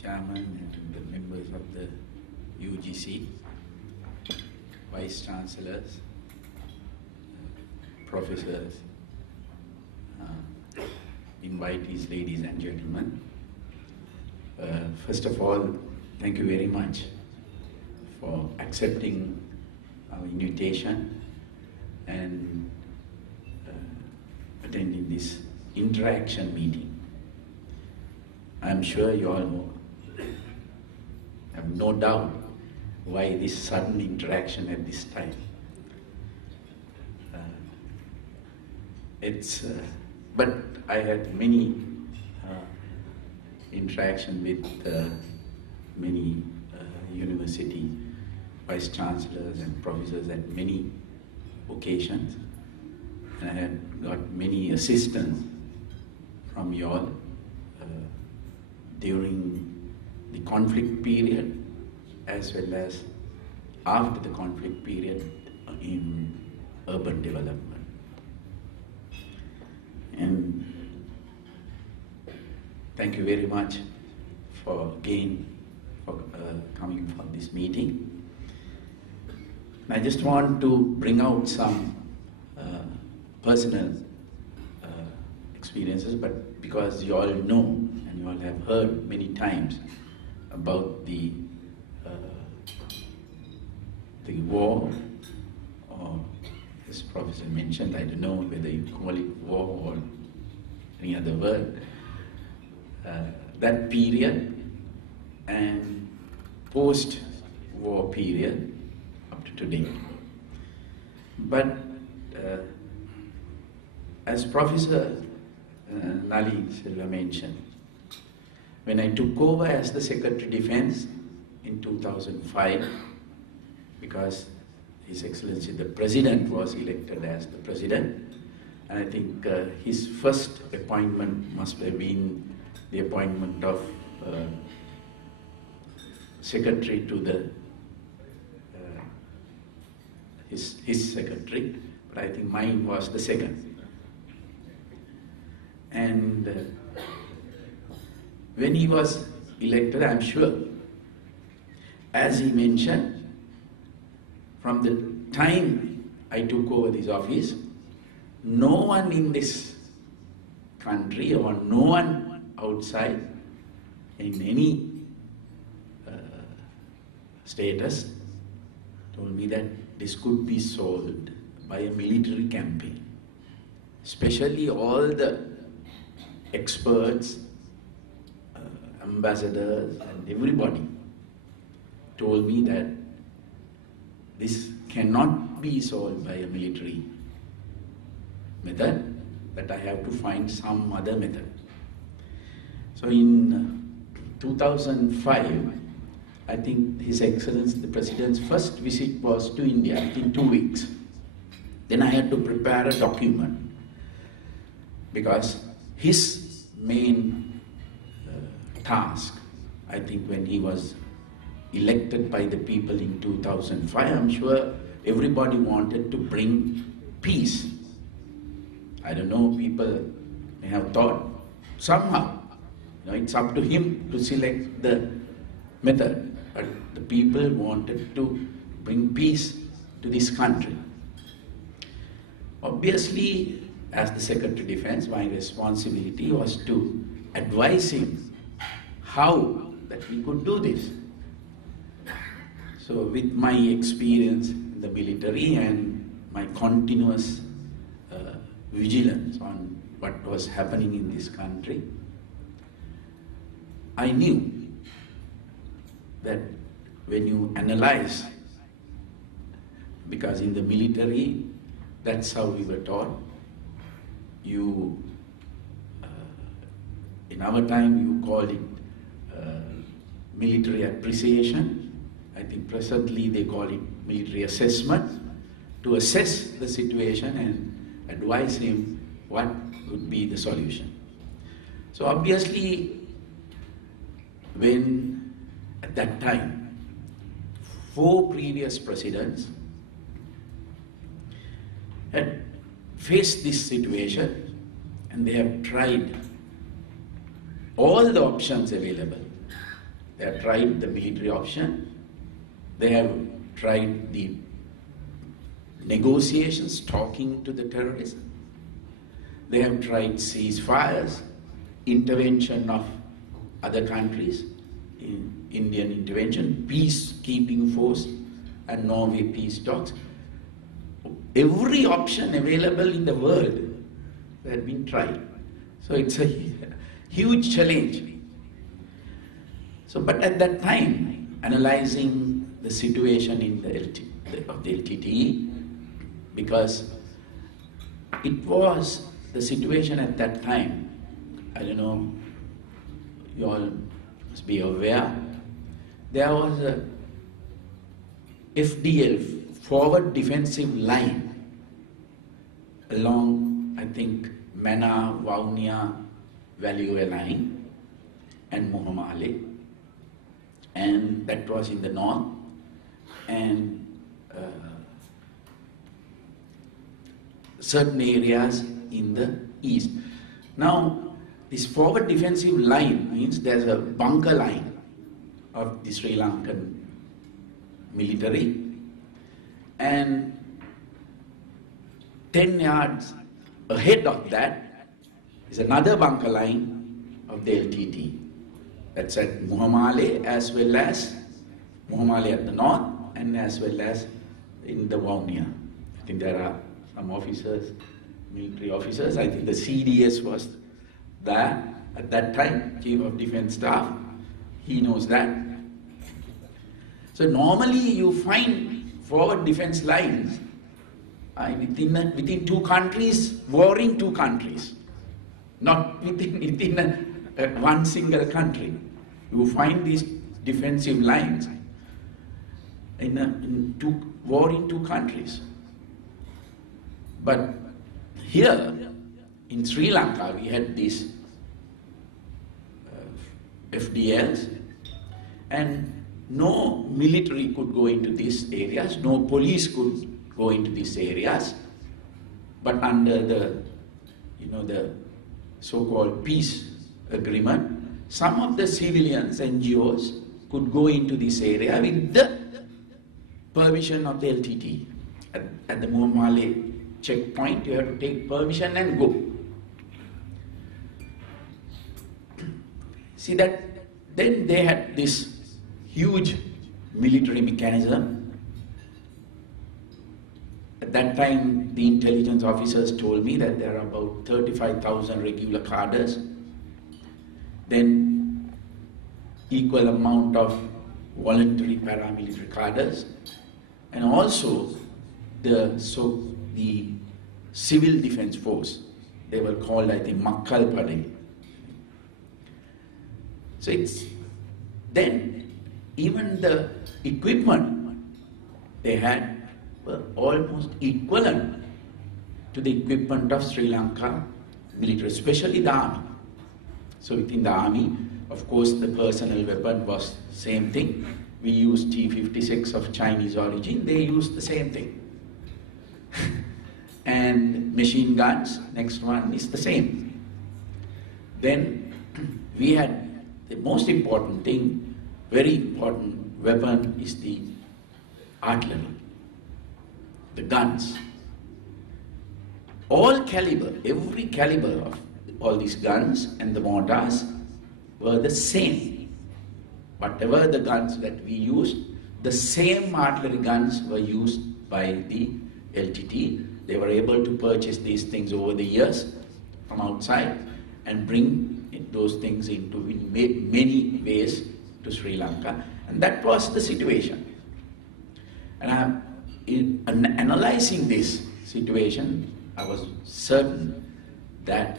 Chairman and the members of the UGC, Vice Chancellors, Professors, invitees, ladies and gentlemen. First of all, thank you very much for accepting our invitation and attending this interaction meeting. I'm sure you all have no doubt why this sudden interaction at this time. But I had many interaction with many university vice chancellors and professors at many occasions, and I had got many assistance from you all during the conflict period as well as after the conflict period in urban development. And thank you very much for coming for this meeting. I just want to bring out some personal experiences, but because you all know and you all have heard many times about the war, or as Professor mentioned, I don't know whether you call it war or any other word, that period and post-war period up to today. But as Professor Nali Silva mentioned, when I took over as the Secretary Defense in 2005, because His Excellency the President was elected as the President, and I think his first appointment must have been the appointment of Secretary to the his Secretary, but I think mine was the second. And when he was elected, I'm sure, as he mentioned, from the time I took over this office, no one in this country or no one outside in any status told me that this could be solved by a military campaign. Especially all the experts, ambassadors and everybody told me that this cannot be solved by a military method, that I have to find some other method. So in 2005, I think His Excellency the President's first visit was to India, I think 2 weeks. Then I had to prepare a document because his main task, I think when he was elected by the people in 2005, I'm sure everybody wanted to bring peace. I don't know, people may have thought somehow, it's up to him to select the method, but the people wanted to bring peace to this country. Obviously, as the Secretary of Defense, my responsibility was to advise him how that we could do this. So with my experience in the military and my continuous vigilance on what was happening in this country, I knew that when you analyze, because in the military, that's how we were taught, you, in our time you called it military appreciation. I think presently they call it military assessment, to assess the situation and advise him what would be the solution. So obviously, when at that time, 4 previous presidents had faced this situation and they have tried all the options available They have tried the military option. They have tried the negotiations, talking to the terrorists. They have tried ceasefires, intervention of other countries, Indian intervention, peacekeeping force, and Norway peace talks. Every option available in the world had been tried. So it's a huge challenge. So, but at that time, analyzing the situation in of the LTTE, because it was the situation at that time, I don't know, you all must be aware, there was a FDL, forward defensive line, along, I think, Mana, Vaunia, Value line, and Muhammad, and that was in the north, and certain areas in the east. Now, this forward defensive line means there's a bunker line of the Sri Lankan military, and 10 yards ahead of that is another bunker line of the LTT. That's at Muhammad as well as Muhammad at the north, and as well as in the Vaunia. I think there are some officers, military officers. I think the CDS was there at that time, Chief of Defence Staff. He knows that. So normally you find forward defence lines within two countries, warring two countries, not within one single country. You find these defensive lines warring two countries. But here in Sri Lanka, we had these FDLs, and no military could go into these areas, no police could go into these areas, but under the so-called peace agreement, some of the civilians, NGOs, could go into this area with the permission of the LTT. At the Muhammad checkpoint, you have to take permission and go. See that, then they had this huge military mechanism. At that time, the intelligence officers told me that there are about 35,000 regular cadres, then equal amount of voluntary paramilitary cadres, and also the civil defense force. They were called, I think, Makkal Pade. So then even the equipment they had were almost equivalent to the equipment of Sri Lanka military, especially the army. So within the army, of course, the personal weapon was same thing. We used T-56 of Chinese origin, they used the same thing. And machine guns, next one is the same. Then we had the most important thing, very important weapon is the artillery, the guns. All caliber, every caliber of all these guns and the mortars were the same. Whatever the guns that we used, the same artillery guns were used by the LTT. They were able to purchase these things over the years from outside and bring those things into many ways to Sri Lanka, and that was the situation. And in analyzing this situation, I was certain that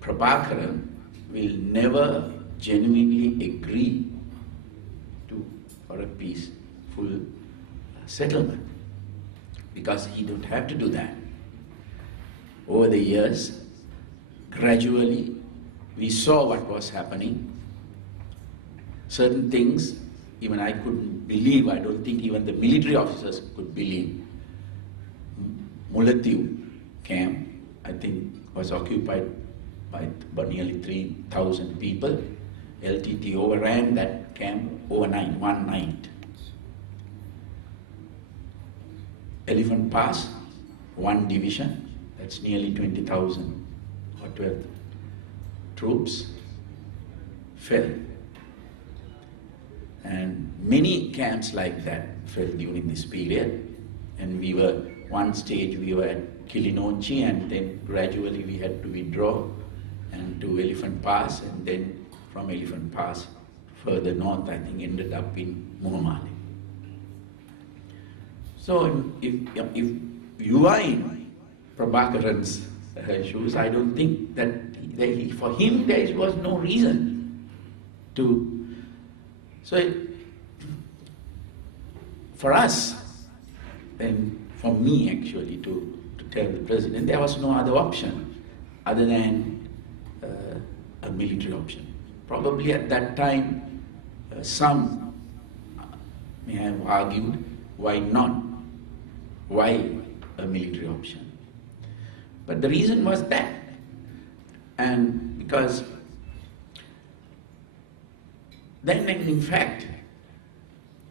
Prabhakaran will never genuinely agree for a peaceful settlement, because he don't have to do that. Over the years, gradually, we saw what was happening. Certain things, even I couldn't believe, I don't think even the military officers could believe. Mullatiu camp, I think, was occupied by nearly 3,000 people. LTT overran that camp overnight, one night. Elephant Pass, one division, that's nearly 20,000 or 12 troops, fell. And many camps like that fell during this period. And we were, one stage we were at Kilinochchi, and then gradually we had to withdraw and to Elephant Pass, and then from Elephant Pass further north, I think ended up in Muhammali. So if you are in Prabhakaran's shoes, I don't think that for him there was no reason to. So for us, and for me actually, to tell the president, there was no other option other than a military option. Probably at that time, some may have argued, why not? Why a military option? But the reason was that, and because then in fact,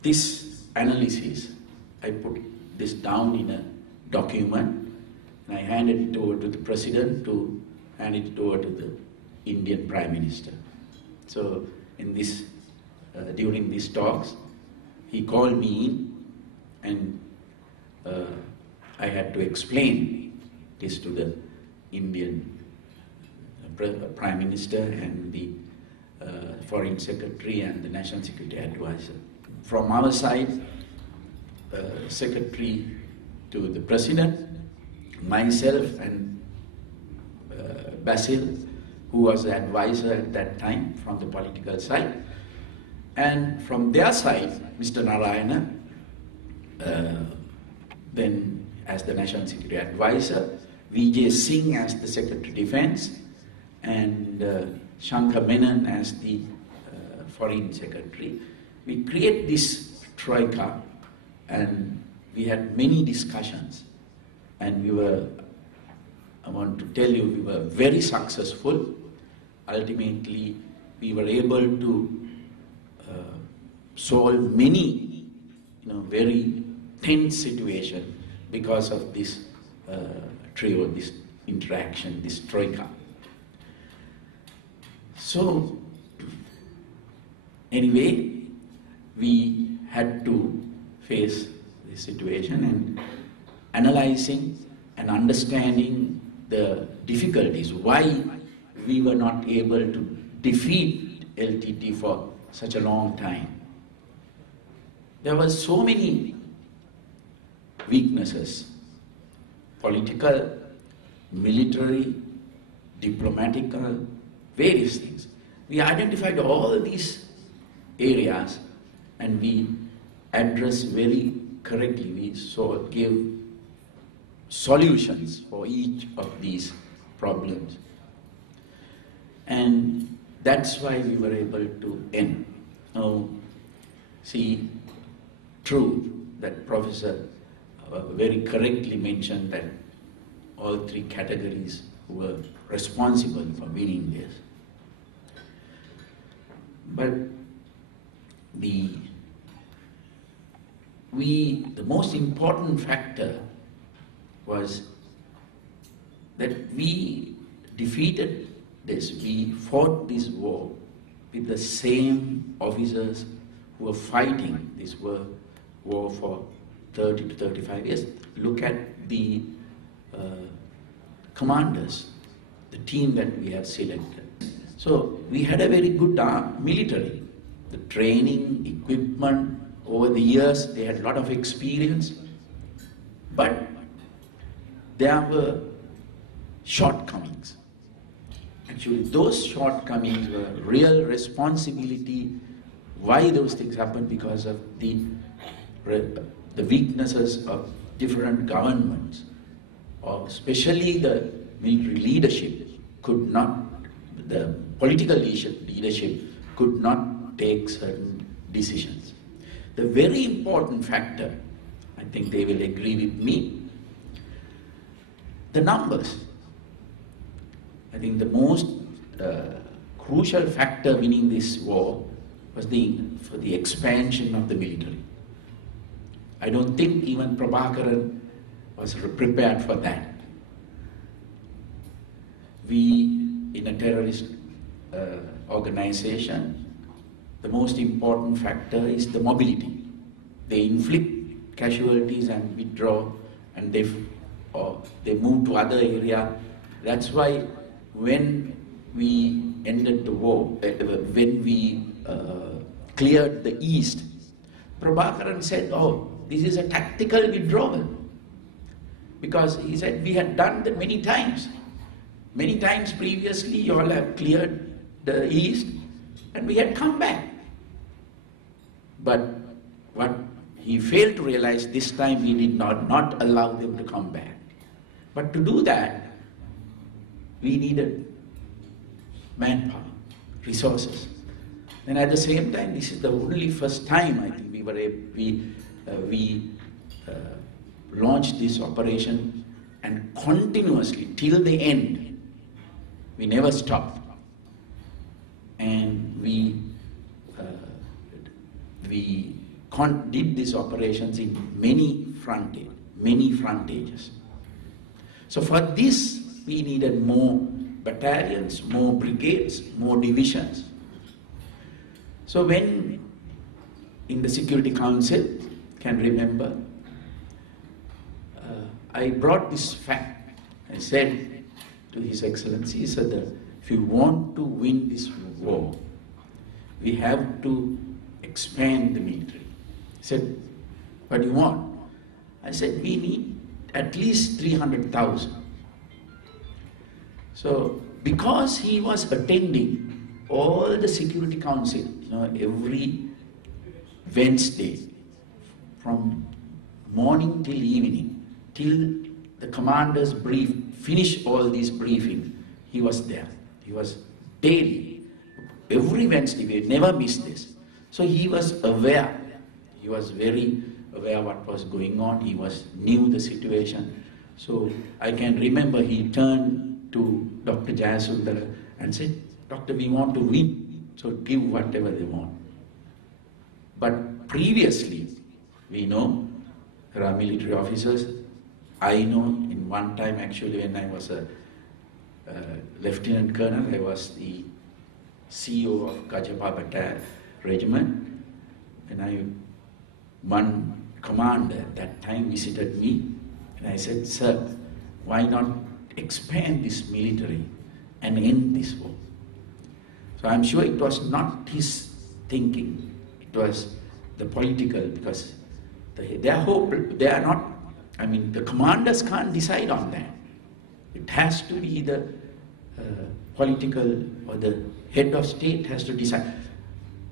this analysis, I put this down in a document, and I handed it over to the president to hand it over to the Indian Prime Minister. So in this, during these talks, he called me in, and I had to explain this to the Indian Prime Minister and the Foreign Secretary and the National Security Advisor. From our side, Secretary to the President, myself and Basil, who was the advisor at that time from the political side, and from their side, Mr. Narayana, then as the National Security Advisor, Vijay Singh as the Secretary of Defense, and Shankar Menon as the Foreign Secretary. We create this troika, and we had many discussions, and we were, I want to tell you, we were very successful. Ultimately, we were able to solve many, very tense situations because of this trio, this interaction, this troika. So, anyway, we had to face this situation, and analyzing and understanding the difficulties, why we were not able to defeat LTT for such a long time. There were so many weaknesses, political, military, diplomatical, various things. We identified all these areas and we addressed very correctly. We gave solutions for each of these problems. And that's why we were able to end. Now, see, true that Professor very correctly mentioned that all three categories were responsible for winning this. But the most important factor was that we defeated this, we fought this war with the same officers who were fighting this war for 30 to 35 years. Look at the commanders, the team that we have selected. So we had a very good military. The training, equipment, over the years they had a lot of experience, but there were shortcomings. Actually, those shortcomings were real responsibility. Why those things happened? Because of the weaknesses of different governments, or especially the military leadership could not, the political leadership could not take certain decisions. The very important factor, I think they will agree with me, the numbers. I think the most crucial factor winning this war was for the expansion of the military. I don't think even Prabhakaran was prepared for that. We, in a terrorist organization, the most important factor is the mobility. They inflict casualties and withdraw, and they move to other area. That's why when we ended the war, when we cleared the east, Prabhakaran said, oh, this is a tactical withdrawal. Because he said, we had done that many times. Many times previously, you all have cleared the east, and we had come back. But what he failed to realize, this time he did not allow them to come back. But to do that, we needed manpower, resources. And at the same time, this is the only first time I think we launched this operation, and continuously till the end, we never stopped. And we did these operations in many frontages. So for this, we needed more battalions, more brigades, more divisions. So when in the Security Council, can remember, I brought this fact. I said to His Excellency, sir, that if you want to win this war, we have to expand the military. He said, what do you want? I said, we need at least 300,000. So, because he was attending all the Security Council, every Wednesday, from morning till evening, till the commanders finish all these briefings, he was there. He was daily, every Wednesday, we never missed this. So he was aware. He was very aware what was going on. He knew the situation. So I can remember he turned to Dr. Jayasundara and said, Doctor, we want to win, so give whatever they want. But previously, we know there are military officers. I know in one time actually when I was a Lieutenant Colonel, I was the CEO of Gajapa Regiment, and one commander at that time visited me, and I said, sir, why not expand this military and end this war? So I'm sure it was not his thinking, it was the political, because the commanders can't decide on that. It has to be the political, or the head of state has to decide.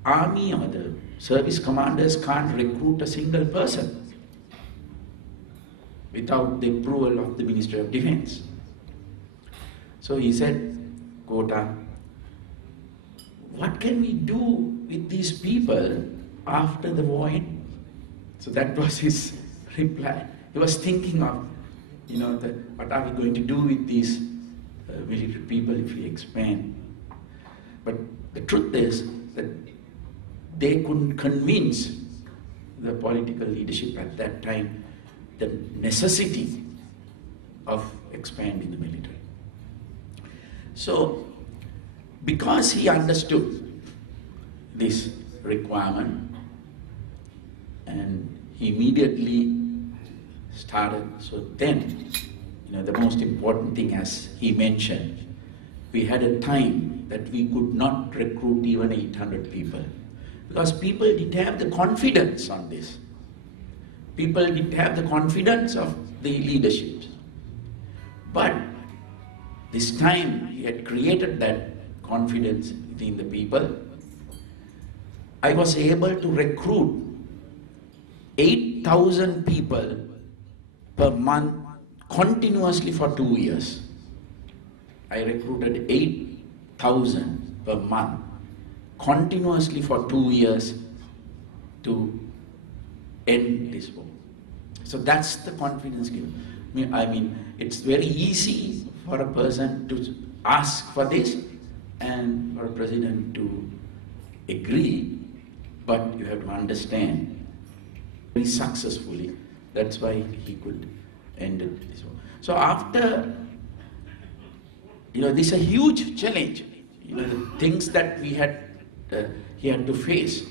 Army or the service commanders can't recruit a single person without the approval of the Ministry of Defense. So he said, Kota, what can we do with these people after the war ends? So that was his reply. He was thinking of, what are we going to do with these military people if we expand? But the truth is that they couldn't convince the political leadership at that time the necessity of expanding the military. So, because he understood this requirement, and he immediately started, so then, the most important thing, as he mentioned, we had a time that we could not recruit even 800 people, because people didn't have the confidence on this. People didn't have the confidence of the leadership. But this time he had created that confidence within the people. I was able to recruit 8,000 people per month continuously for 2 years. I recruited 8,000 per month continuously for 2 years to end this war. So that's the confidence given. I mean, it's very easy for a person to ask for this, and for a president to agree, but you have to understand very successfully. That's why he could end it this way. So after, this is a huge challenge. The things that he had to face.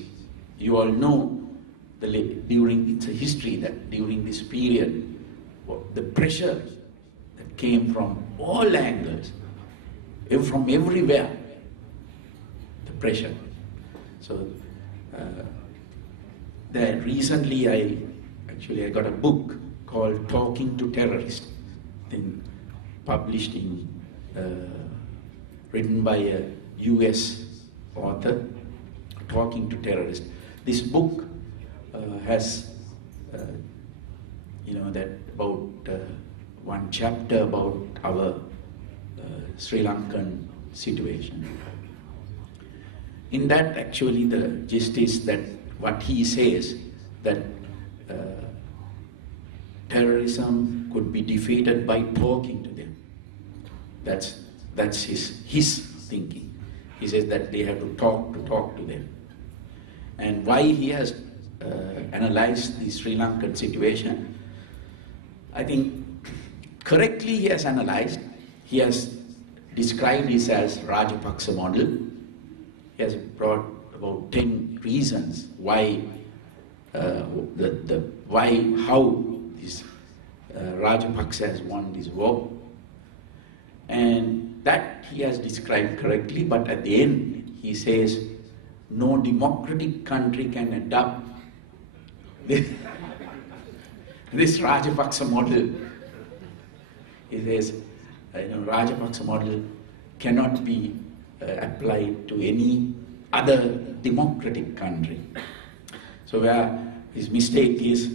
You all know it's a history that during this period, the pressure that came from all angles, from everywhere, the pressure. So recently I got a book called Talking to Terrorists, published written by a US author, Talking to Terrorists. This book has about one chapter about our Sri Lankan situation. In that, actually, the gist is that what he says, that terrorism could be defeated by talking to them. That's his thinking. He says that they have to talk to them. And why he has analyzed the Sri Lankan situation, I think correctly he has analyzed. He has described this as Rajapaksa model. He has brought about 10 reasons why how this Rajapaksa has won this war. And that he has described correctly, but at the end he says no democratic country can adopt this Rajapaksa model. He says Rajapaksa model cannot be applied to any other democratic country. So where his mistake is,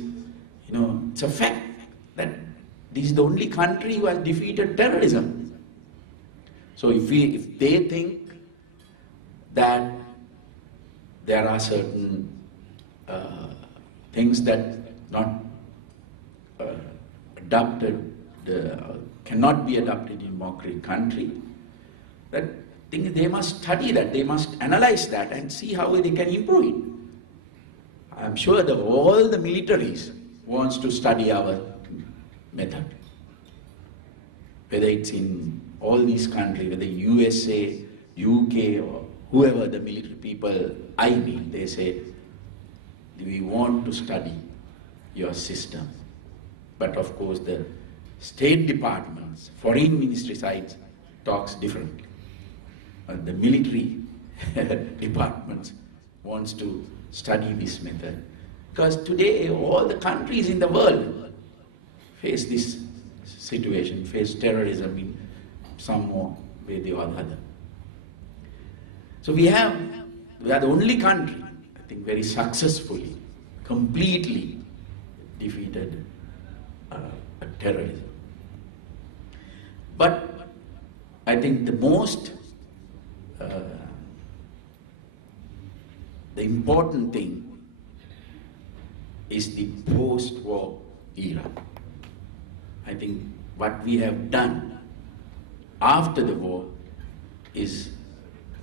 it's a fact that this is the only country who has defeated terrorism. So if they think that there are certain things that not adopted, cannot be adopted in a democratic country, that they must study that, they must analyze that and see how they can improve it. I'm sure that all the militaries wants to study our method. Whether it's in all these countries, whether USA, UK, or whoever the military people I meet, they say, we want to study your system. But of course the State Departments, Foreign Ministry sides talks differently. The military departments wants to study this method. Because today all the countries in the world face this situation, face terrorism in some way or other. So we are the only country, I think, very successfully, completely defeated terrorism. But I think the most, the important thing is the post-war era. I think what we have done after the war is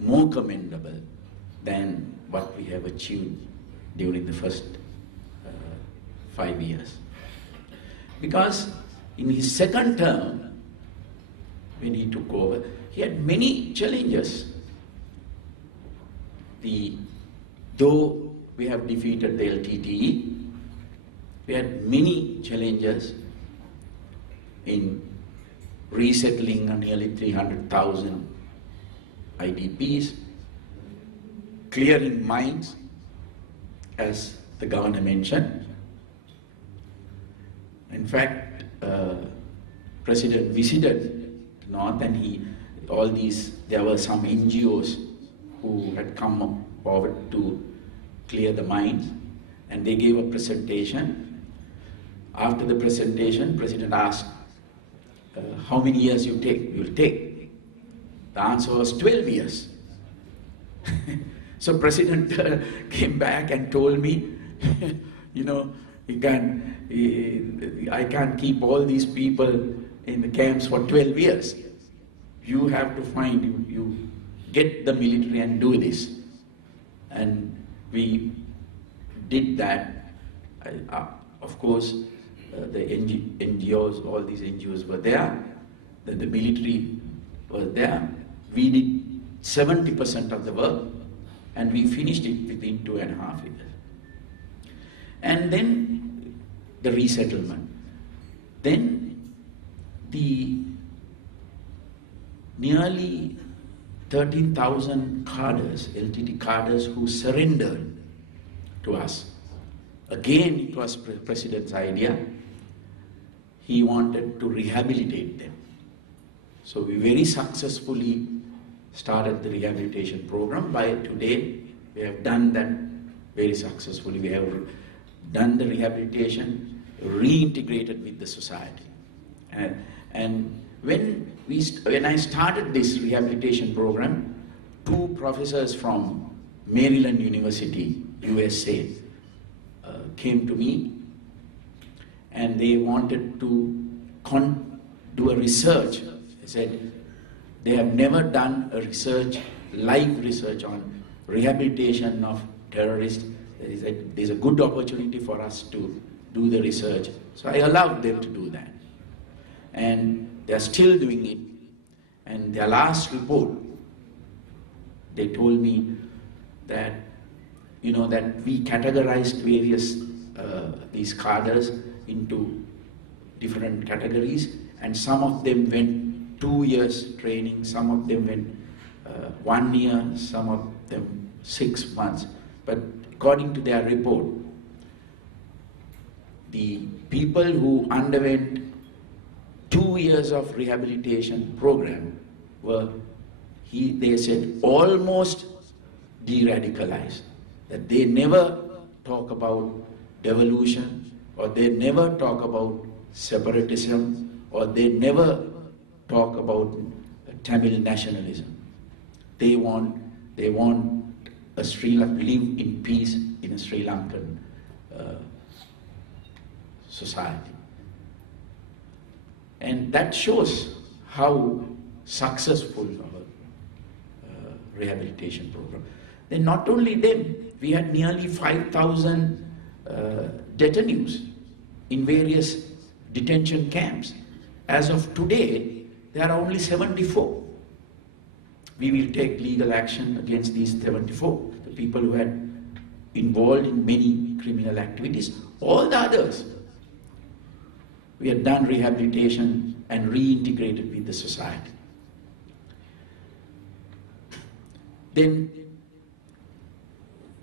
more commendable than what we have achieved during the first 5 years. Because in his second term, when he took over, he had many challenges. Though we have defeated the LTTE, we had many challenges in resettling nearly 300,000 IDPs, clearing mines, as the governor mentioned. In fact, President visited North, and there were some NGOs who had come forward to clear the mines, and they gave a presentation. After the presentation, President asked, how many years you will take? The answer was 12 years. So President came back and told me, I can't keep all these people in the camps for 12 years. You have to find, you get the military and do this. And we did that. Of course, the NGOs, all these NGOs were there, the military was there. We did 70% of the work, and we finished it within 2.5 years. And then the resettlement. Then the nearly 13,000 cadres, LTT cadres, who surrendered to us. Again, it was President's idea. He wanted to rehabilitate them. So we very successfully started the rehabilitation program. By today, we have done that very successfully. We have done the rehabilitation, reintegrated with the society. And when I started this rehabilitation program, 2 professors from Maryland University, USA, came to me, and they wanted to do a research. They said they have never done a research, live research on rehabilitation of terrorists. They said there's a good opportunity for us to do the research. So I allowed them to do that. And they are still doing it. And their last report, they told me that, that we categorized various these cadres into different categories, and some of them went 2 years training, some of them went 1 year, some of them 6 months. But according to their report, the people who underwent 2 years of rehabilitation program were, they said, almost de-radicalized. That they never talk about devolution, or they never talk about separatism, or they never talk about Tamil nationalism. They want a Sri Lanka live in peace in a Sri Lankan society. And that shows how successful our rehabilitation program. Then not only them, we had nearly 5,000 detainees in various detention camps. As of today, there are only 74. We will take legal action against these 74, the people who had involved in many criminal activities. All the others, we had done rehabilitation and reintegrated with the society. Then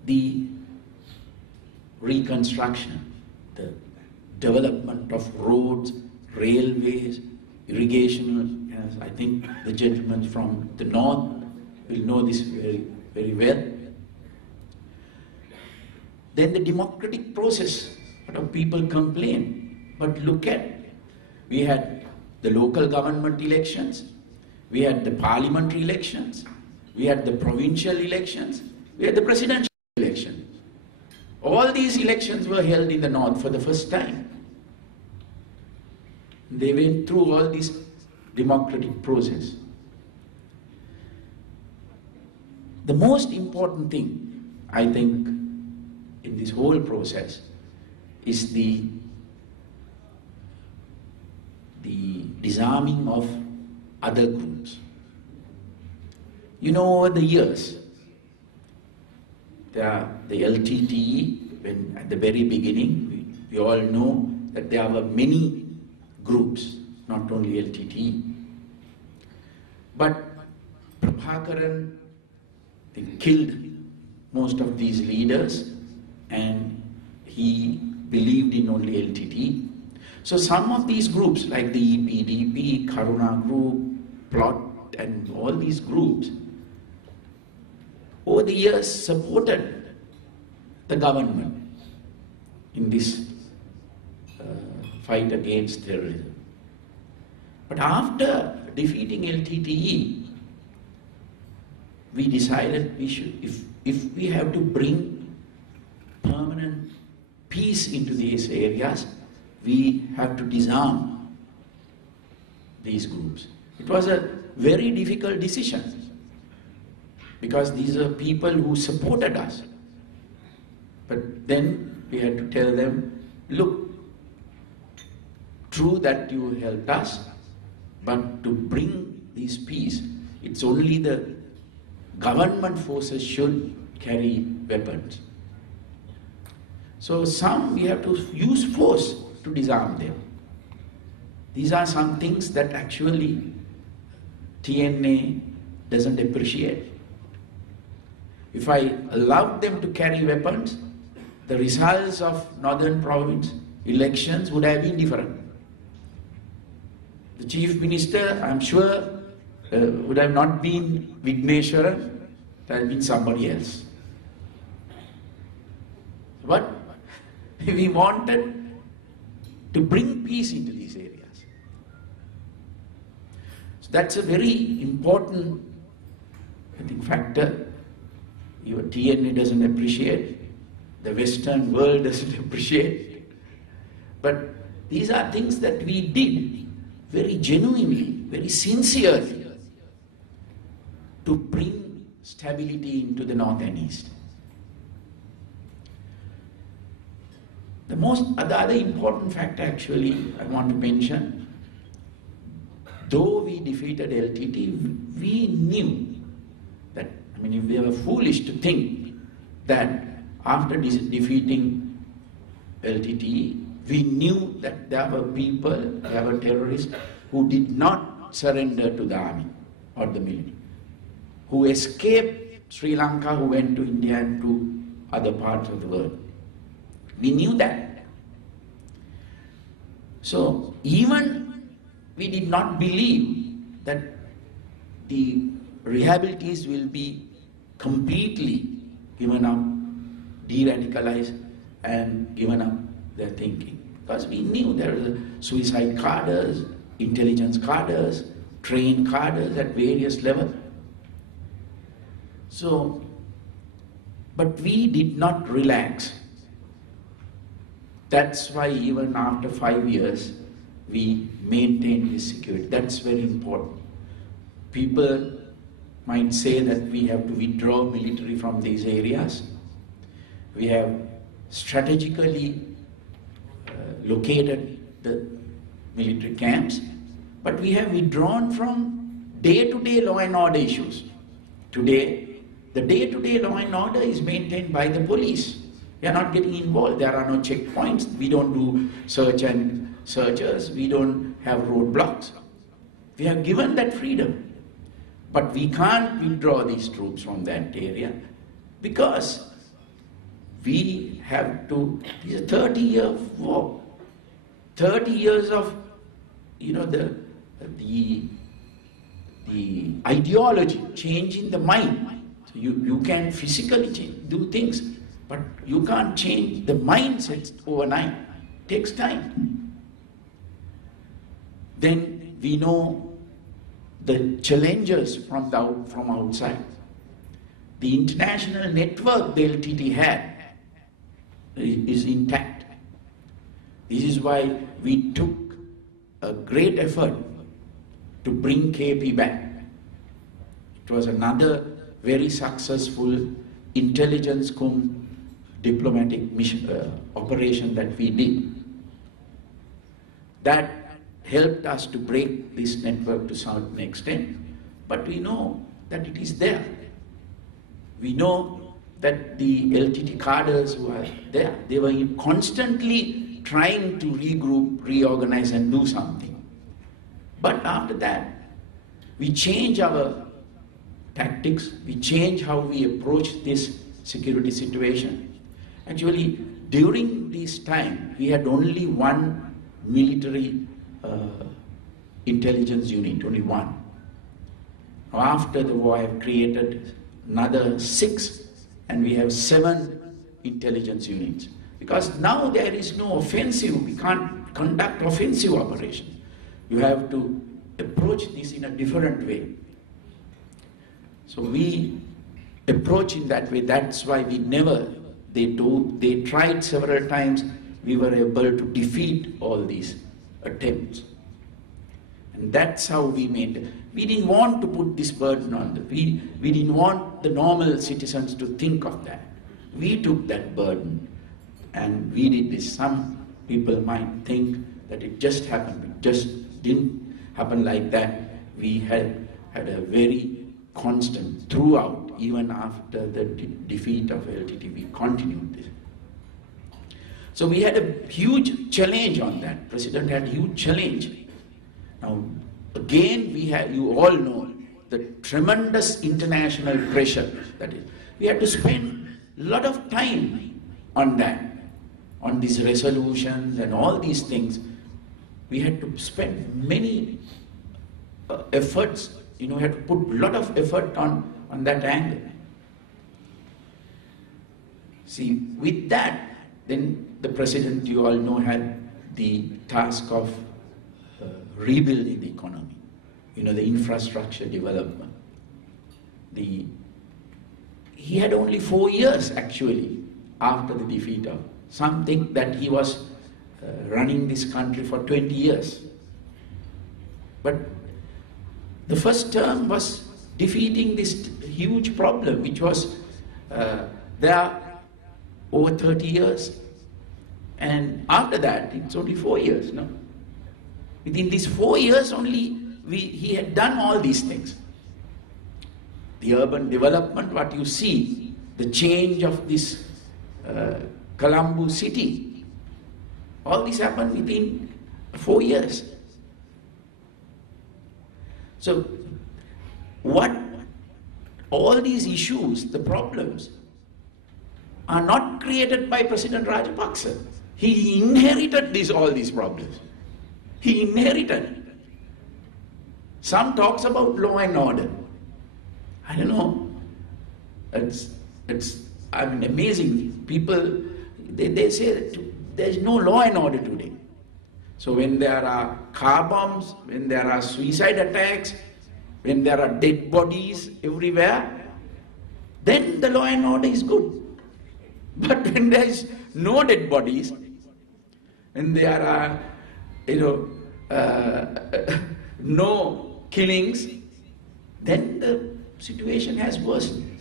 the reconstruction, the development of roads, railways, irrigation. As I think the gentlemen from the north will know this very, very well. Then the democratic process. A lot of people complain, but look at, we had the local government elections, we had the parliamentary elections, we had the provincial elections, we had the presidential elections. All these elections were held in the north for the first time. They went through all this democratic process. The most important thing, I think, in this whole process is the disarming of other groups. Over the years, the LTTE, when at the very beginning, we all know that there were many groups, not only LTTE. But Prabhakaran, they killed most of these leaders, and he believed in only LTTE. So some of these groups, like the EPDP, Karuna Group, Plot, and all these groups, over the years supported the government in this fight against terrorism. But after defeating LTTE, we decided we should, if we have to bring permanent peace into these areas, we have to disarm these groups. It was a very difficult decision. because these are people who supported us. But then we had to tell them, look, true that you helped us, but to bring this peace, it's only the government forces should carry weapons. So some we have to use force to disarm them. These are some things that actually TNA doesn't appreciate. If I allowed them to carry weapons, the results of Northern Province elections would have been different. The Chief Minister, I'm sure, would have not been Vigneshwaran, it would have been somebody else. But we wanted to bring peace into these areas. So that's a very important, I think, factor. Your TNA doesn't appreciate, the Western world doesn't appreciate. But these are things that we did very genuinely, very sincerely, to bring stability into the North and East. The other important factor actually I want to mention, though we defeated LTT, we knew that, I mean, if we were foolish to think that after defeating LTT, we knew that there were people, there were terrorists who did not surrender to the army or the military, who escaped Sri Lanka, who went to India and to other parts of the world. We knew that. So even we did not believe that the rehabilitees will be completely given up, de-radicalized and given up their thinking. Because we knew there were suicide cadres, intelligence cadres, trained cadres at various levels. So, but we did not relax. That's why even after 5 years, we maintained this security. That's very important. People might say that we have to withdraw military from these areas. We have strategically located the military camps, but we have withdrawn from day-to-day law and order issues. Today, the day-to-day law and order is maintained by the police. We are not getting involved. There are no checkpoints. We don't do search and searches. We don't have roadblocks. We have given that freedom. But we can't withdraw these troops from that area because we have to, it's a 30-year war. 30 years of, the ideology, changing the mind. So you can physically do things, but you can't change the mindset overnight. It takes time. Then we know the challenges from outside. The international network the LTT had is intact. This is why we took a great effort to bring KP back. It was another very successful intelligence cum diplomatic mission, operation that we did. That helped us to break this network to some extent, but we know that it is there. We know that the LTT cadres who are there, they were constantly trying to regroup, reorganize and do something. But after that, we change our tactics, we change how we approach this security situation. Actually, during this time, we had only one military intelligence unit, only one. After the war, I have created another 6, and we have 7 intelligence units. Because now there is no offensive, we can't conduct offensive operations. You have to approach this in a different way. So we approach in that way. That's why we never, they tried several times, we were able to defeat all these attempts. And that's how we made it. We didn't want to put this burden on them. We didn't want the normal citizens to think of that. We took that burden and we did this. Some people might think that it just happened. It just didn't happen like that. We had a very constant throughout, even after the defeat of LTT, we continued this. So we had a huge challenge on that. President had a huge challenge. Now, again, you all know the tremendous international pressure that is. We had to spend a lot of time on that, on these resolutions and all these things. We had to spend many efforts, we had to put a lot of effort on that angle. See, with that, then the president, you all know, had the task of rebuilding the economy, the infrastructure development. He had only 4 years actually after the defeat of something that he was running this country for 20 years. But the first term was defeating this huge problem which was there over 30 years. And after that, it's only 4 years, no? Within these 4 years only, he had done all these things. The urban development, what you see, the change of this Colombo city, all this happened within 4 years. So, all these issues, the problems, are not created by President Rajapaksa. He inherited all these problems. He inherited. Some talks about law and order. I don't know. It's amazing. People, they say that there is no law and order today. So when there are car bombs, when there are suicide attacks, when there are dead bodies everywhere, then the law and order is good. But when there is no dead bodies, when there are, no killings, then the situation has worsened.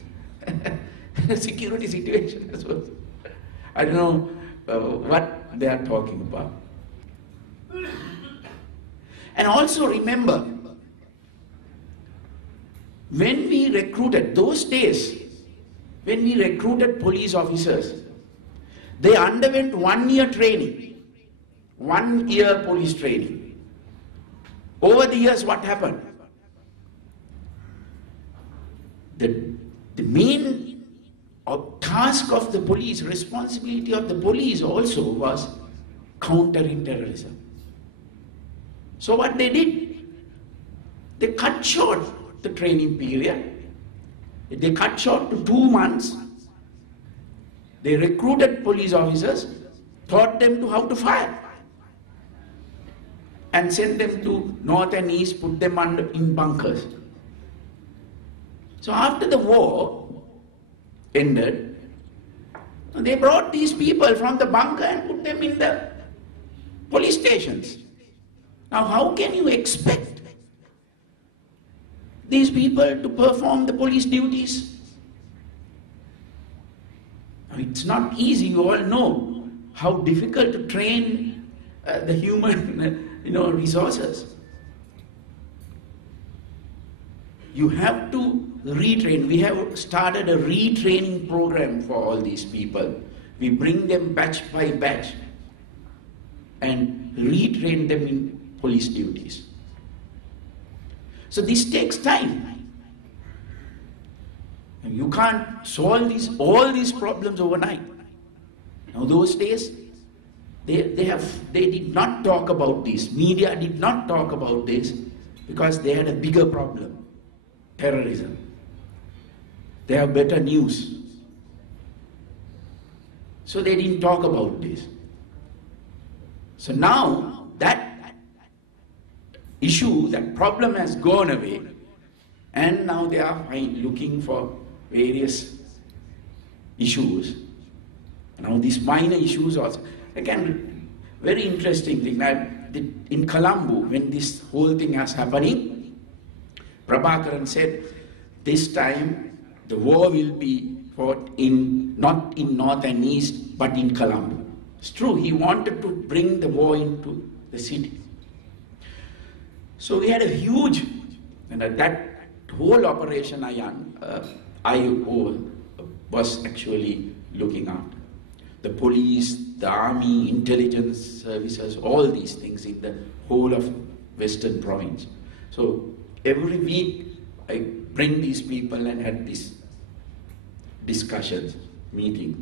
The security situation has worsened. I don't know what they are talking about. And also remember, when we recruited, those days, when we recruited police officers, they underwent 1 year training. 1 year police training. Over the years, what happened? The main task of the police, responsibility of the police also was countering terrorism. So what they did? They cut short the training period. They cut short to 2 months. They recruited police officers, taught them how to fire, and sent them to north and east, put them in bunkers. So after the war ended, they brought these people from the bunker and put them in the police stations. Now how can you expect these people to perform the police duties? Now, it's not easy. You all know how difficult to train the human resources. You have to retrain. We have started a retraining program for all these people. We bring them batch by batch and retrain them in police duties. So this takes time. You can't solve all these problems overnight. Now those days, they did not talk about this. Media did not talk about this because they had a bigger problem, terrorism. They have better news. So they didn't talk about this. So now that issue, that problem has gone away, and now they are looking for various issues. Now these minor issues also. Again, very interesting thing. In Colombo, when this whole thing was happening, Prabhakaran said, this time the war will be fought not in north and east, but in Colombo. It's true, he wanted to bring the war into the city. So we had a huge, and that whole operation I was actually looking after. The police, the army, intelligence services, all these things in the whole of Western province. So every week I bring these people and had these discussions, meeting.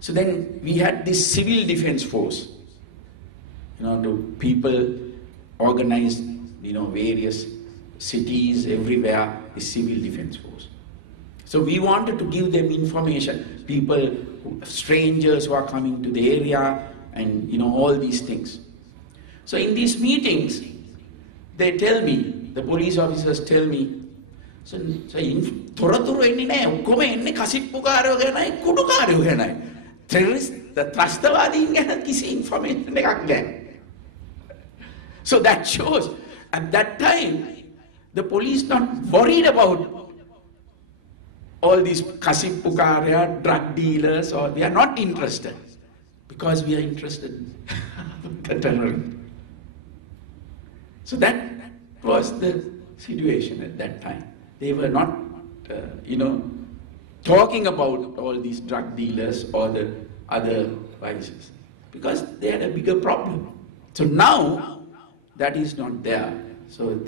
So then we had this civil defense force, the people organized, various cities, everywhere, the civil defense force. So we wanted to give them information, people, strangers who are coming to the area, and all these things. So in these meetings, they tell me, the police officers tell me, so තොරතුරු එන්නේ නැහැ, ඔක්කොම එන්නේ කසිප්පුකාරයෝ ගැනයි කුඩුකාරයෝ ගැනයි. Terrorists, the ත්‍රස්තවාදීන් ගැන කිසි information එකක් නැහැ. So that shows, at that time, the police not worried about all these kasippukarya, drug dealers, or they are not interested, because we are interested in the terrorism. So that was the situation at that time. They were not, talking about all these drug dealers or the other vices, because they had a bigger problem. So now, that is not there. So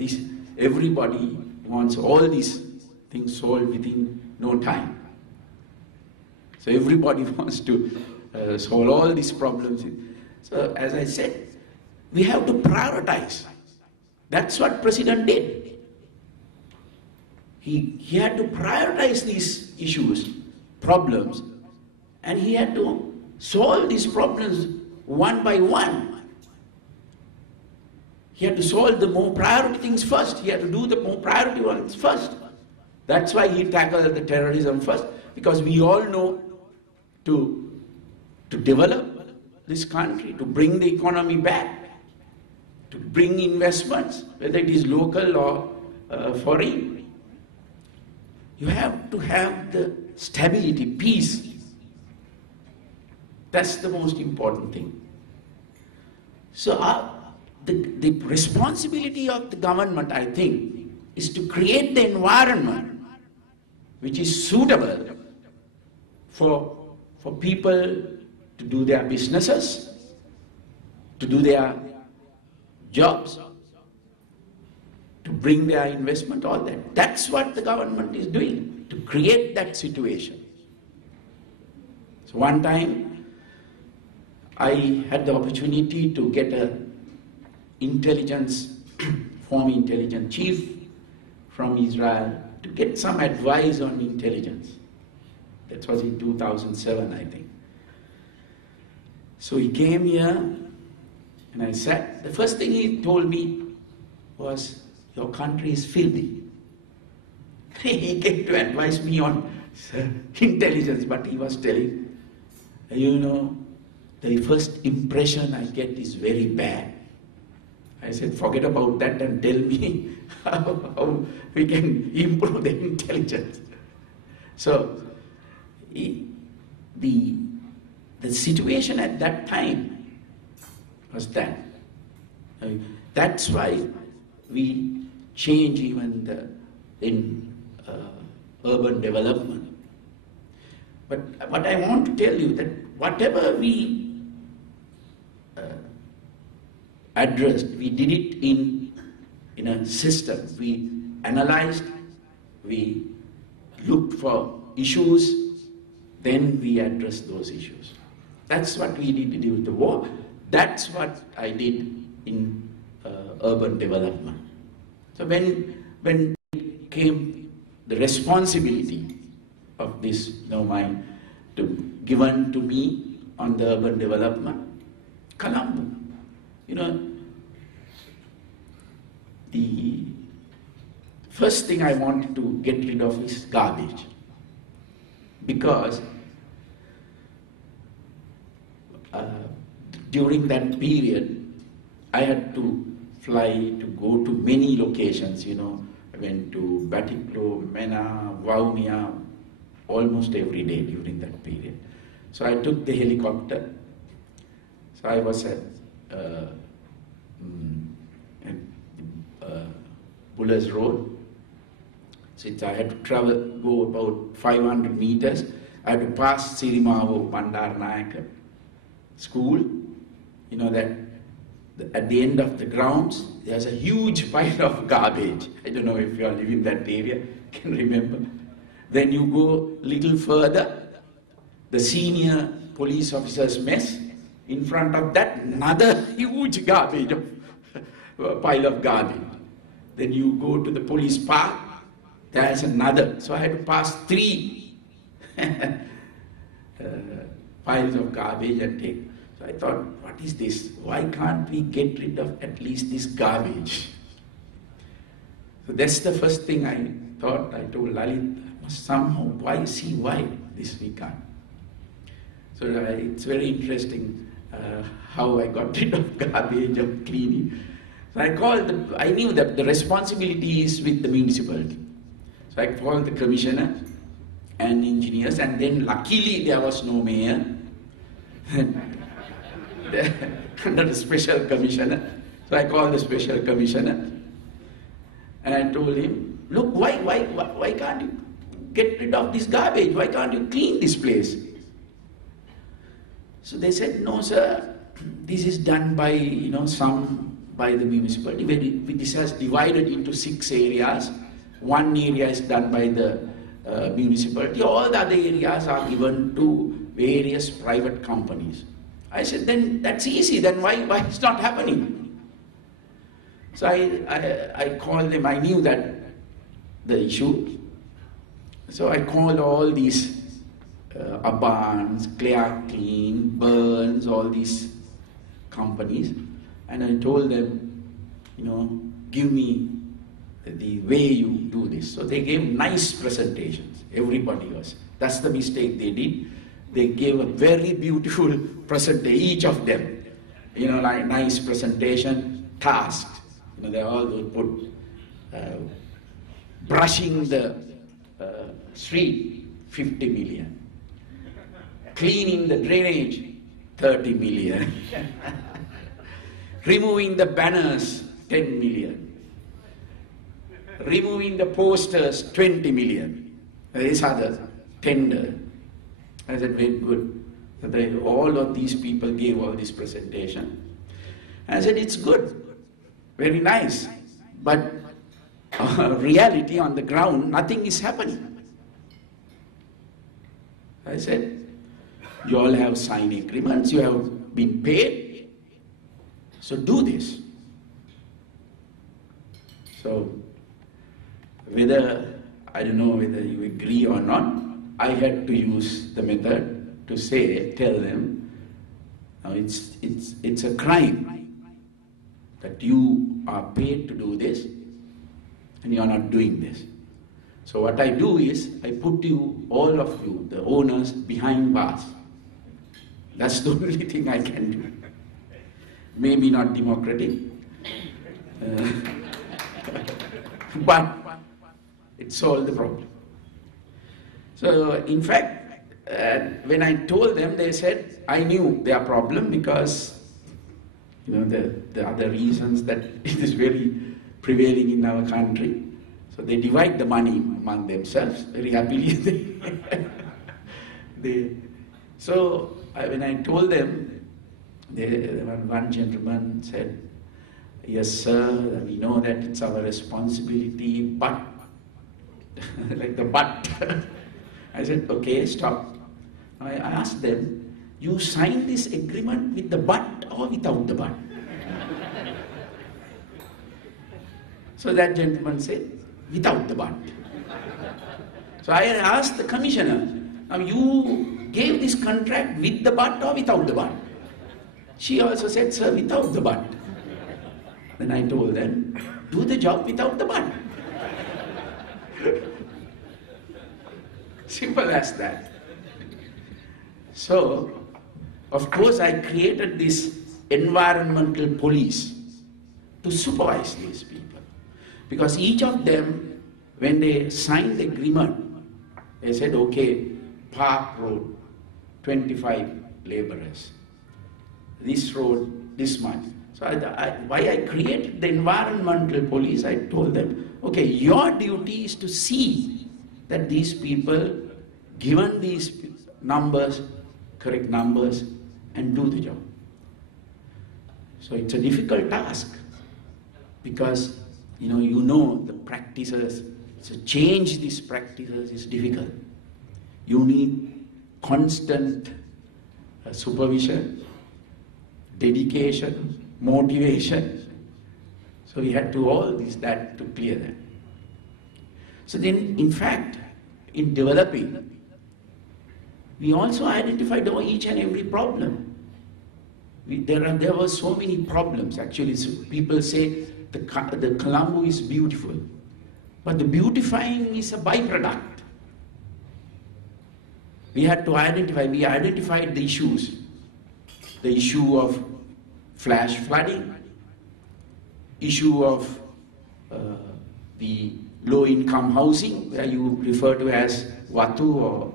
everybody wants all these things solved within no time. So everybody wants to solve all these problems. So as I said, we have to prioritize. That's what President did. He had to prioritize these issues, problems, and he had to solve these problems one by one. He had to solve the more priority things first. He had to do the more priority ones first. That's why he tackled the terrorism first, because we all know to develop this country, to bring the economy back, to bring investments, whether it is local or foreign. You have to have the stability, peace. That's the most important thing. So the responsibility of the government, I think, is to create the environment which is suitable for people to do their businesses, to do their jobs, to bring their investment, all that. That's what the government is doing, to create that situation. So one time, I had the opportunity to get former intelligence chief from Israel to get some advice on intelligence. That was in 2007, I think. So he came here, and I sat. The first thing he told me was, your country is filthy. He came to advise me on intelligence, but he was telling, the first impression I get is very bad. I said, forget about that and tell me how we can improve the intelligence. So the situation at that time was that. That's why we change even in urban development. But what I want to tell you, that whatever we addressed, we did it in a system. We analyzed, we looked for issues, then we addressed those issues. That's what we did to deal with the war. That's what I did in urban development. So when came the responsibility of this mine given to me on the urban development, Colombo, the first thing I wanted to get rid of is garbage, because during that period I had to fly to go to many locations, I went to Batiklo, Mena, Vaunia, almost every day during that period. So I took the helicopter. So I was at Buller's Road. Since I had to go about 500 meters, I had to pass Sirimavo Bandaranaike school. You know that at the end of the grounds, there's a huge pile of garbage. I don't know if you all live in that area, can remember. Then you go a little further, the senior police officer's mess. In front of that, another huge garbage, pile of garbage. Then you go to the police park, there's another. So I had to pass 3 piles of garbage and take. So I thought, what is this? Why can't we get rid of at least this garbage? So that's the first thing I thought. I told Lalit, somehow, why this we can't? So it's very interesting how I got rid of garbage, of cleaning. So I knew that the responsibility is with the municipality. So I called the commissioner and engineers, and then luckily there was no mayor under the special commissioner. So I called the special commissioner and I told him, look, why can't you get rid of this garbage? Why can't you clean this place? So they said, no sir, this is done by by the municipality. This has divided into 6 areas. One area is done by the municipality. All the other areas are given to various private companies. I said, then that's easy. Then why it's not happening? So I called them. I knew that the issue. So I called all these Abans, Clear Clean, Burns, all these companies, and I told them, give me the way you do this. So they gave nice presentations. Everybody was. That's the mistake they did. They gave a very beautiful presentation, each of them. Like nice presentation, tasked. They all would put brushing the street, 50 million. Cleaning the drainage, 30 million. Removing the banners, 10 million. Removing the posters, 20 million. These are the tender. I said, very good. So all of these people gave all this presentation. I said, it's good, very nice. But reality on the ground, nothing is happening. I said, you all have signed agreements, you have been paid, so do this. So, I don't know whether you agree or not, I had to use the method to tell them, it's a crime that you are paid to do this and you are not doing this. So what I do is, I put all of you, the owners, behind bars. That's the only thing I can do. Maybe not democratic, but it solved the problem. So in fact, when I told them, they said, I knew their problem because the other reasons that it is very prevailing in our country. So they divide the money among themselves very happily. So when I told them, one gentleman said, yes sir, we know that it's our responsibility, but, like the but. I said, okay, stop. I asked them, you signed this agreement with the but or without the but? So that gentleman said, without the but. So I asked the commissioner, now you gave this contract with the but or without the but? She also said, sir, without the but. Then I told them, do the job without the but. Simple as that. So, of course, I created this environmental police to supervise these people. Because each of them when they signed the agreement, they said, okay, Park Road, 25 laborers. This road, this much. So why I created the environmental police, I told them, okay, your duty is to see that these people, given these numbers, correct numbers, and do the job. So it's a difficult task because you know the practices. So change these practices is difficult. You need constant supervision, dedication, motivation. So we had to all that to clear that. So then, in fact, in developing, we also identified each and every problem. There were so many problems. Actually, so people say the Colombo is beautiful, but the beautifying is a byproduct. We identified the issues. The issue of flash flooding, issue of the low-income housing, where you refer to as Watu or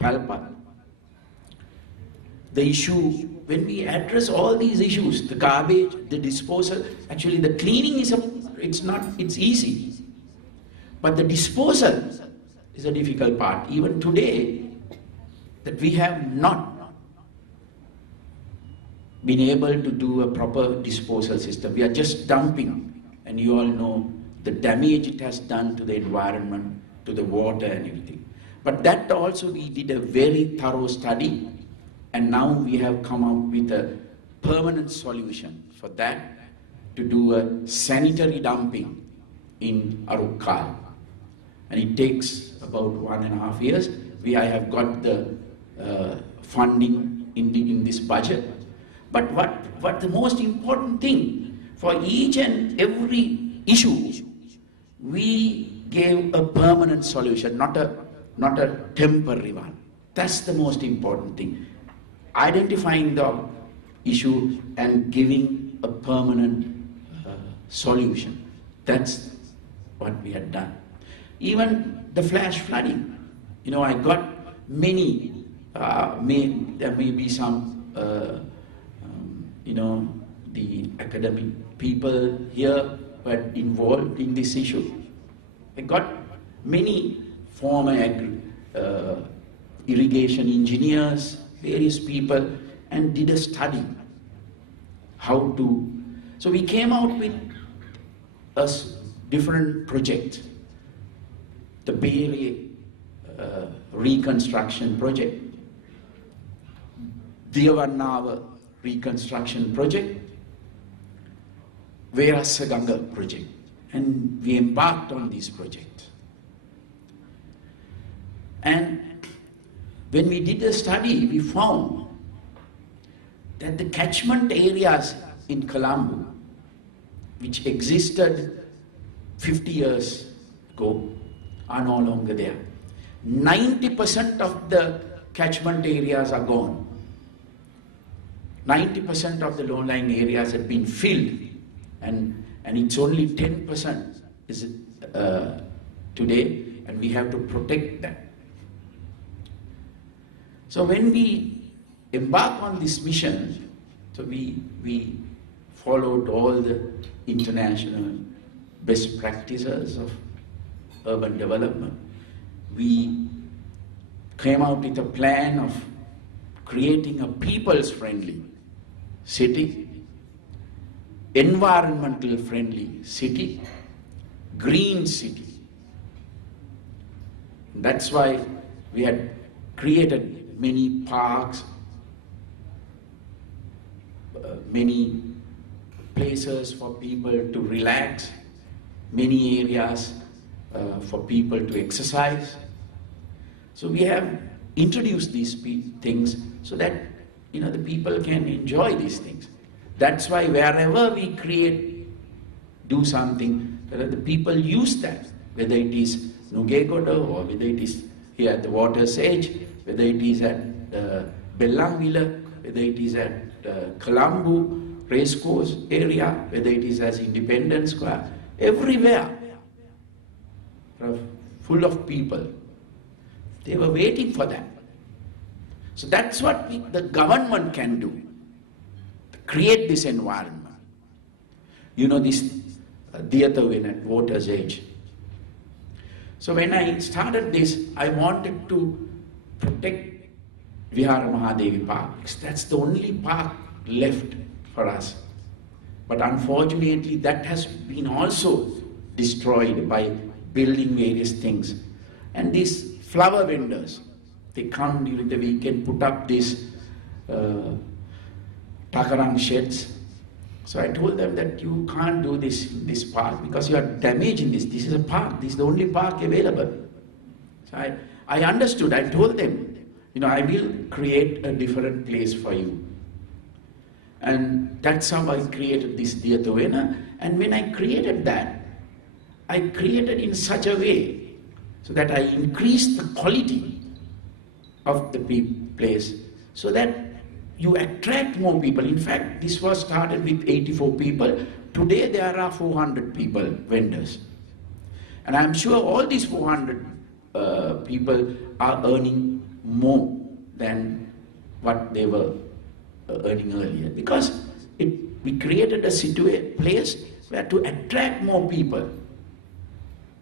Palpa. The issue, when we address all these issues, the garbage, the disposal, actually the cleaning it's easy. But the disposal is a difficult part. Even today, that we have not been able to do a proper disposal system. We are just dumping, and you all know the damage it has done to the environment, to the water and everything. But that also we did a very thorough study, and now we have come up with a permanent solution for that, to do a sanitary dumping in Arukkal. And it takes about 1.5 years. I have got the funding in this budget. But what the most important thing, for each and every issue, we gave a permanent solution, not a temporary one. That's the most important thing. Identifying the issue and giving a permanent solution. That's what we had done. Even the flash flooding, I got many, there may be some, the academic people here were involved in this issue. I got many former irrigation engineers, various people, and did a study how to. So we came out with a different project, the Bay reconstruction project, Diyavarnava reconstruction project, Verasaganga project, and we embarked on this project. And when we did the study, we found that the catchment areas in Colombo, which existed 50 years ago, are no longer there. 90% of the catchment areas are gone. 90% of the low-lying areas have been filled, and it's only 10% is today, and we have to protect that. So when we embark on this mission, so we followed all the international best practices of urban development. We came out with a plan of creating a people's-friendly city, environmental friendly city, green city. That's why we had created many parks, many places for people to relax, many areas for people to exercise. So we have introduced these things so that the people can enjoy these things. That's why wherever we do something, the people use that, whether it is Nugegoda or whether it is here at the water's edge, whether it is at Bellangvilla, whether it is at Colombo Racecourse area, whether it is as Independence Square, everywhere full of people. They were waiting for that. So that's what the government can do, to create this environment. You know, this theatre at Water's Edge. So when I started this, I wanted to protect Vihara Mahadevi Park. That's the only park left for us. But unfortunately, that has been also destroyed by building various things. And these flower vendors, they come during the weekend, put up these takarang sheds. So I told them that you can't do this in this park because you are damaging this. This is a park. This is the only park available. So I understood. I told them, you know, I will create a different place for you. And that's how I created this Diyathawena. And when I created that, I created in such a way so that I increased the quality of the place so that you attract more people. In fact, this was started with 84 people. Today there are 400 people, vendors. And I'm sure all these 400 people are earning more than what they were earning earlier. Because we created a place where to attract more people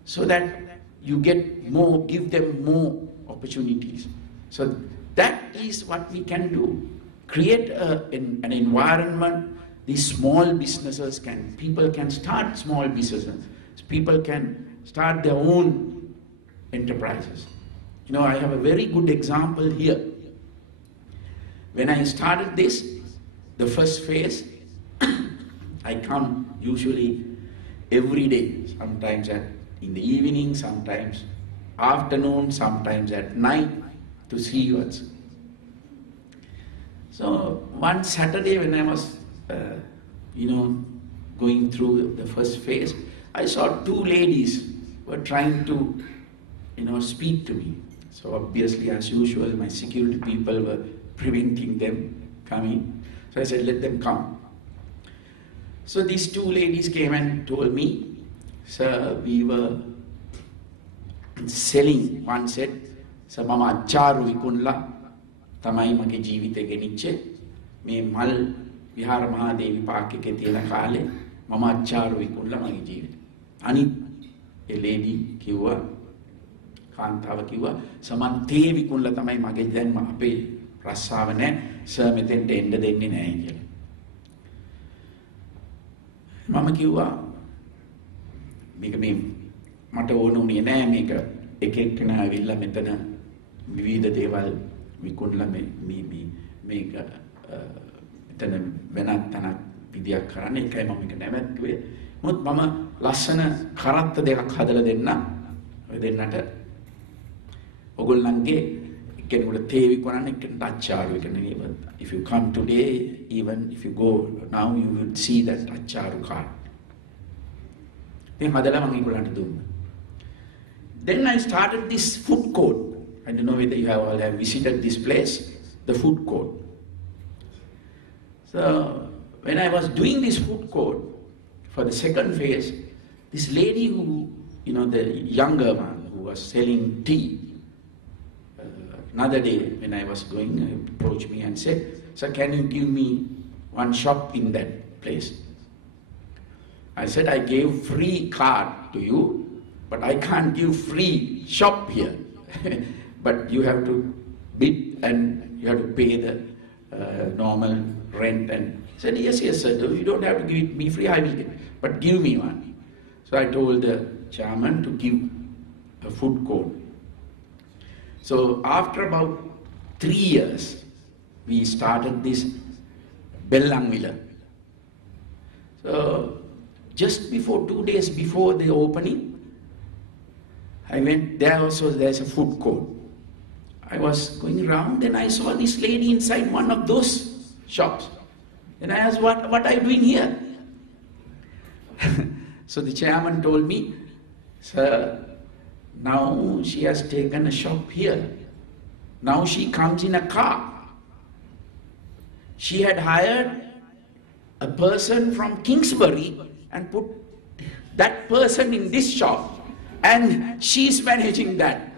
so that you get more, give them more opportunities. So that is what we can do. Create an environment. These small businesses people can start small businesses. People can start their own enterprises. You know, I have a very good example here. When I started this, the first phase, I come usually every day, sometimes in the evening, sometimes afternoon, sometimes at night to see what's. So one Saturday when I was, going through the first phase, I saw two ladies were trying to, speak to me. So obviously, as usual, my security people were preventing them coming. So I said, let them come. So these two ladies came and told me, sir, we were selling, one said, sir, mama acharu vikunla. තමයි මගේ ජීවිතේ ගෙනිච්චේ මේ මල් විහාර මහාදේවි Park එකේ තියෙන කාලේ මම අච්චාරු විකුණලා මගේ ජීවිතේ අනිත් ඒ ලේඩි කිව්වා කාන්තාව කිව්වා සමන් තේ විකුණලා තමයි මගේ දැන් අපේ රස්සාව නැහැ සර් මෙතෙන්ට එන්න දෙන්නේ නැහැ කියලා මම කිව්වා මේක මේ මට ඕන උනේ නැහැ මේක එක එක්කෙනා ඇවිල්ලා මෙතන විවිධ දේවල් විකුණලා මේක එතන වෙනත් තනක් විදියක් කරන්න එකයි මම මේක නැවැත්තුවේ මොකද මම ලස්සන කරත්ත දෙකක් හදලා දෙන්න ඔය දෙන්නට ඔයගොල්ලන්ගේ කෙනෙකුට තේ විකුණන්න එක්කෙනෙක්ට අච්චාරු විකුණන if you come today even if you go now you will see that අච්චාරු card මේ හදලා මම ඒගොල්ලන්ට දුන්නා then I started this food court. I don't know whether you all have visited this place, the food court. So when I was doing this food court for the second phase, this lady who, the younger one who was selling tea, another day when I was going, approached me and said, sir, can you give me one shop in that place? I said, I gave free card to you, but I can't give free shop here. But you have to bid and you have to pay the normal rent. And he said, yes, sir, you don't have to give it me free, I will give it, but give me one. So I told the chairman to give a food court. So after about 3 years, we started this Bellangvilla. So just before 2 days before the opening, I went there also, there's a food court. I was going around and I saw this lady inside one of those shops. And I asked, what are you doing here? So the chairman told me, sir, now she has taken a shop here. Now she comes in a car. She had hired a person from Kingsbury and put that person in this shop. and she's managing that.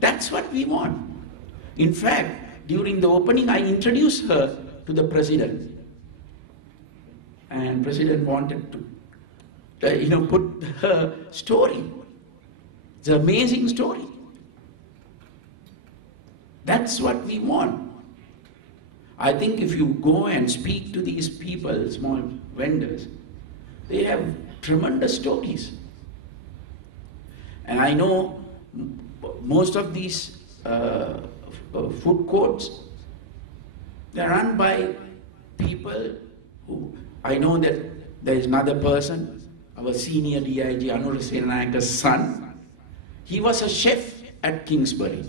That's what we want. In fact, during the opening, I introduced her to the president. And president wanted to, put her story. It's an amazing story. That's what we want. I think if you go and speak to these people, small vendors, they have tremendous stories. And I know most of these food courts, they're run by people who, I know that there is another person, our senior DIG Anura Senanayaka's son. He was a chef at Kingsbury,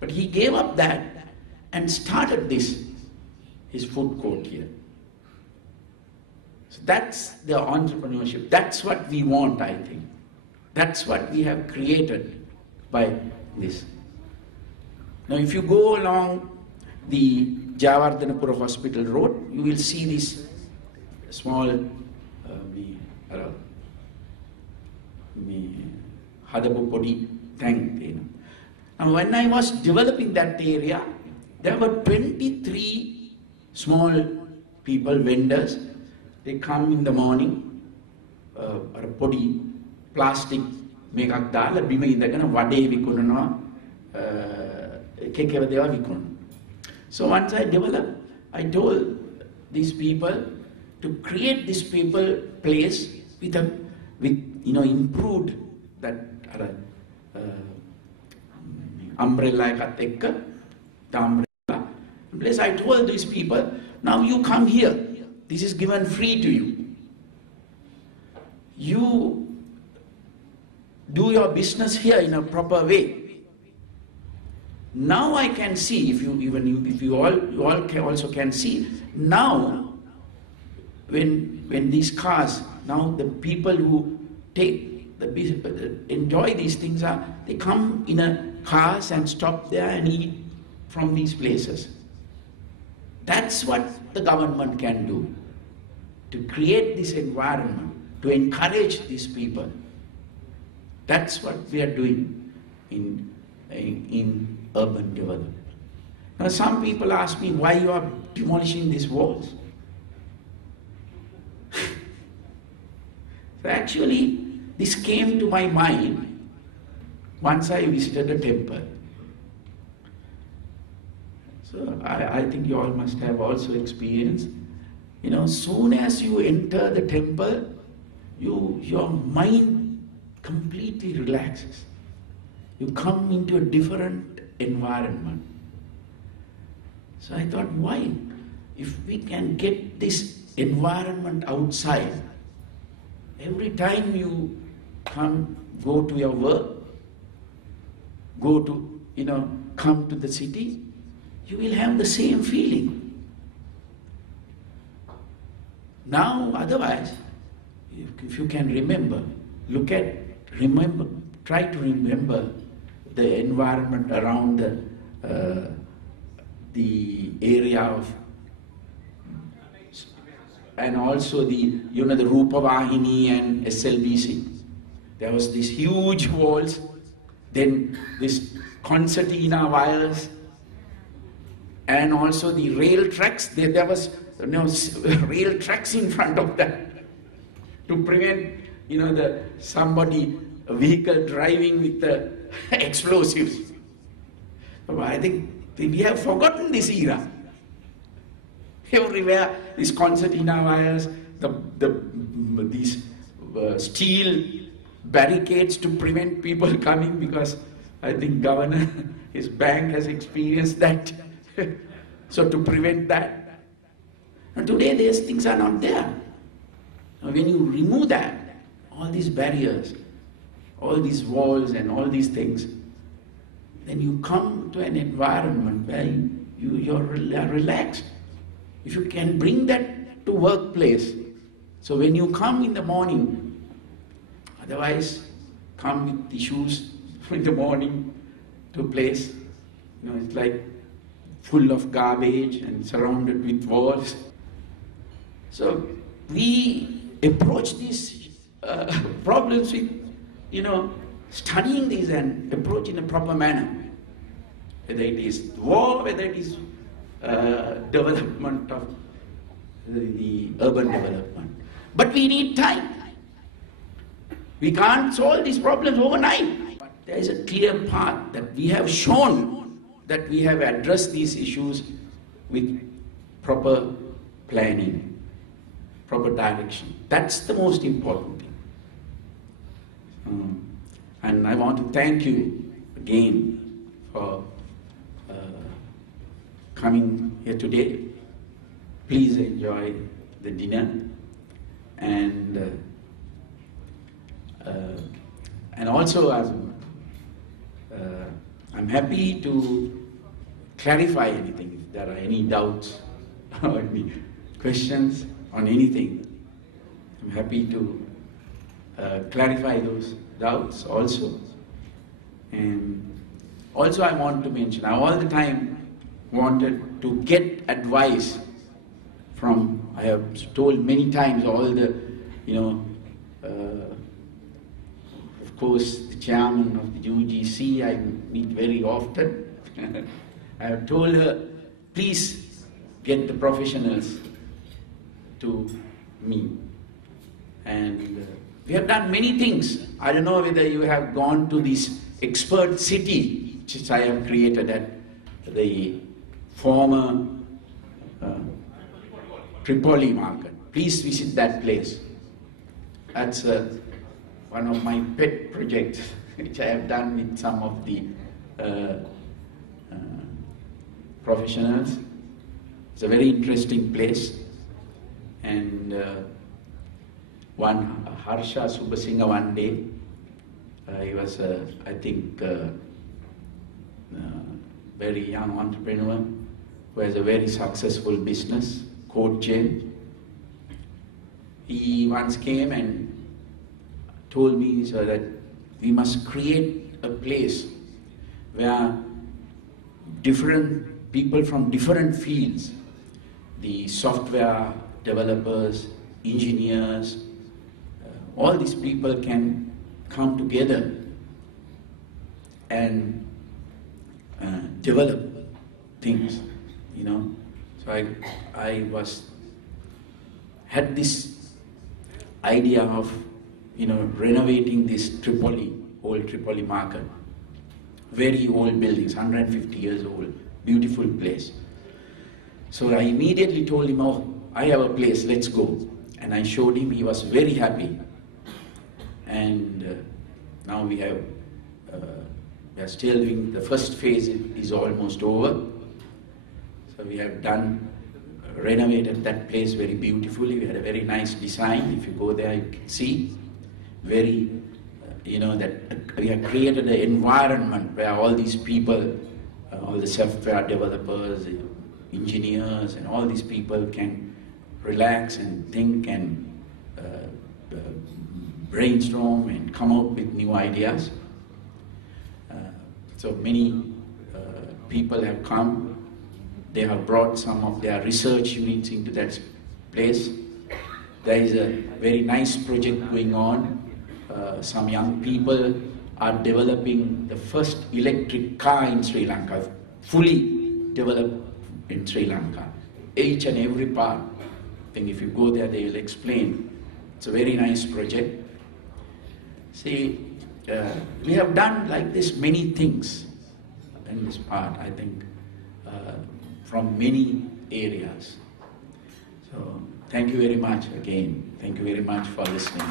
but he gave up that and started his food court here. So that's the entrepreneurship. That's what we want, I think. That's what we have created by this. Now, if you go along the Jayawardhanapura Hospital Road, you will see this small Hadapu Podi tank. And when I was developing that area, there were 23 small people, vendors. They come in the morning, podi, plastic, mekak dala, bima indagana vade vikunanawa, kekewa dewa vikunanawa. So once I developed, I told these people to create this place with improved that umbrella the umbrella place. I told these people, now you come here. This is given free to you. You do your business here in a proper way. Now I can see, if you all also can see, now when these cars, now the people who enjoy these things they come in a cars and stop there and eat from these places. That's what the government can do, to create this environment, to encourage these people. That's what we are doing in urban development. Now some people ask me why you are demolishing these walls. So actually, this came to my mind once I visited a temple. So I think you all must have also experienced, soon as you enter the temple, your mind completely relaxes. You come into a different environment. So I thought, why? If we can get this environment outside, every time you go to your work, come to the city, you will have the same feeling. Now, otherwise, if you can remember, try to remember the environment around the area of, and also the Rupavahini and SLBC. There was these huge walls, then this concertina wires, and also the rail tracks. There was rail tracks in front of that to prevent a vehicle driving with the explosives. So I think we have forgotten this era. Everywhere, these concertina wires, these steel barricades to prevent people coming, because I think governor, his bank has experienced that. So to prevent that. And today these things are not there. Now when you remove that, all these barriers, all these walls and all these things, then you come to an environment where you're relaxed. If you can bring that to workplace, so when you come in the morning, otherwise come with the shoes in the morning to place, it's like full of garbage and surrounded with walls. So we approach these problems with studying these and approach in a proper manner. Whether it is war, whether it is development of the urban development. But we need time. We can't solve these problems overnight. But there is a clear path that we have shown that we have addressed these issues with proper planning, proper direction. That's the most important thing. And I want to thank you again for coming here today. Please enjoy the dinner, and also I'm happy to clarify anything if there are any doubts or any questions on anything. I'm happy to clarify those doubts also. And also I want to mention, I all the time wanted to get advice from, I have told many times, all the, of course, the chairman of the UGC, I meet very often. I have told her, please get the professionals to me. And we have done many things. I don't know whether you have gone to this expert city, which I have created at the former Tripoli market. Please visit that place. That's one of my pet projects, which I have done with some of the professionals. It's a very interesting place. And one Harsha Subasingha, one day, he was, I think, very young entrepreneur who has a very successful business, cold chain. He once came and told me so that we must create a place where different people from different fields, the software developers, engineers, all these people can come together and develop things, So I had this idea of, renovating this old Tripoli market. Very old buildings, 150 years old, beautiful place. So I immediately told him, oh, I have a place, let's go. And I showed him, he was very happy. And now we are still doing, the first phase is almost over. So we have renovated that place very beautifully. We had a very nice design. If you go there, you can see. Very, that we have created an environment where all these people, all the software developers, engineers, and all these people can relax and think and brainstorm and come up with new ideas. So many people have come. They have brought some of their research units into that place. There is a very nice project going on. Some young people are developing the first electric car in Sri Lanka, fully developed in Sri Lanka. Each and every part. I think if you go there, they will explain. It's a very nice project. See, we have done like this many things in this part, I think, from many areas. So, thank you very much again. Thank you very much for listening.